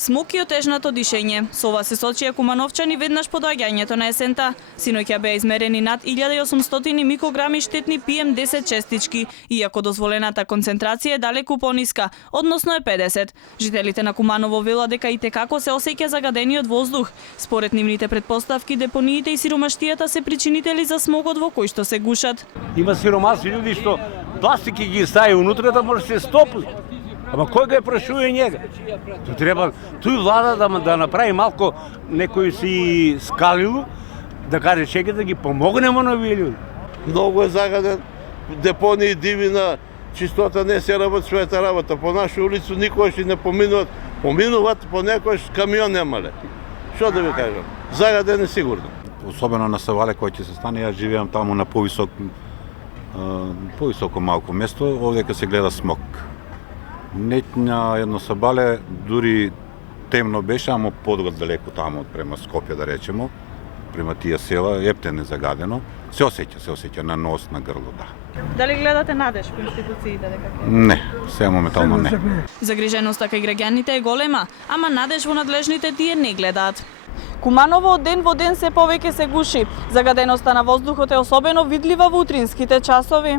Смок и отежнато дишење. Со ова се сочија кумановчани веднаш по доаѓањето на есента. Синоќа беа измерени над 1800 микрограми штетни PM10 честички, иако дозволената концентрација е далеку пониска, односно е 50. Жителите на Куманово велат дека итекако се осеќа загадениот воздух. Според нивните предпоставки, депониите и сиромаштијата се причинители за смогот во кој што се гушат. Има сиромаси луѓе што пластики ги стави унутре да може се стопли. Ама кој го прашува njega? Ту треба туј влада да направи малку некој си скалило, да каже чека да ги помогнемо на овие луѓе. Многу е загаден, депонии дивина, чистота не се работи својата работа. По наша улицу никогаш не поминуват, по некојаш камион немале. Што да ви кажам? Загаден е сигурно. Особено на Савале кој ќе се стане, јас живеам таму на повисоко малко место, овдека се гледа смок. Нетна едно Сабале, дури темно беше, ама далеко таму према Скопје да речемо, према тие села, ептен е загадено. Се осеќа на нос, на грло, да. Дали гледате надеж по институциите дека ќе? Не, сега моментално не. Загриженоста кај граѓаните е голема, ама надеж во надлежните тие не гледаат. Куманово од ден во ден се повеќе се гуши. Загаденоста на воздухот е особено видлива во утринските часови.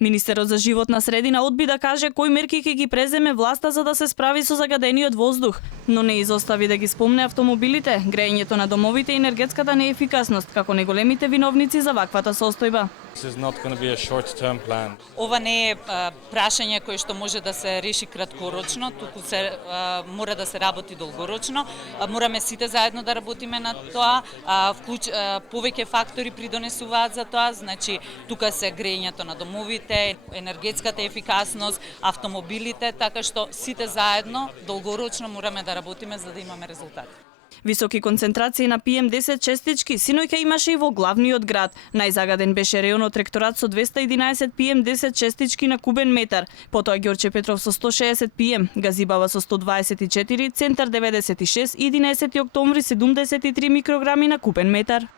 Министерот за животна средина одби да каже кои мерки ќе ги преземе власта за да се справи со загадениот воздух, но не изостави да ги спомне автомобилите, грејењето на домовите и енергетската неефикасност како најголемите виновници за ваквата состојба. Ова не е прашање кое што може да се реши краткорочно, туку мора да се работи долгорочно. Мораме сите заедно да работиме на тоа. Повеќе фактори придонесуваат за тоа, значи тука се грејењето на домовите, енергетската ефикасност, автомобилите, така што сите заедно долгорочно мораме да работиме за да имаме резултати. Високи концентрации на PM10 честички синоќа имаше и во главниот град. Најзагаден беше реонот Ректорат со 211 PM10 честички на кубен метар, потоа Ѓорче Петров со 160 PM, Газибава со 124, Центар 96 и 11 октомври 73 микрограми на кубен метар.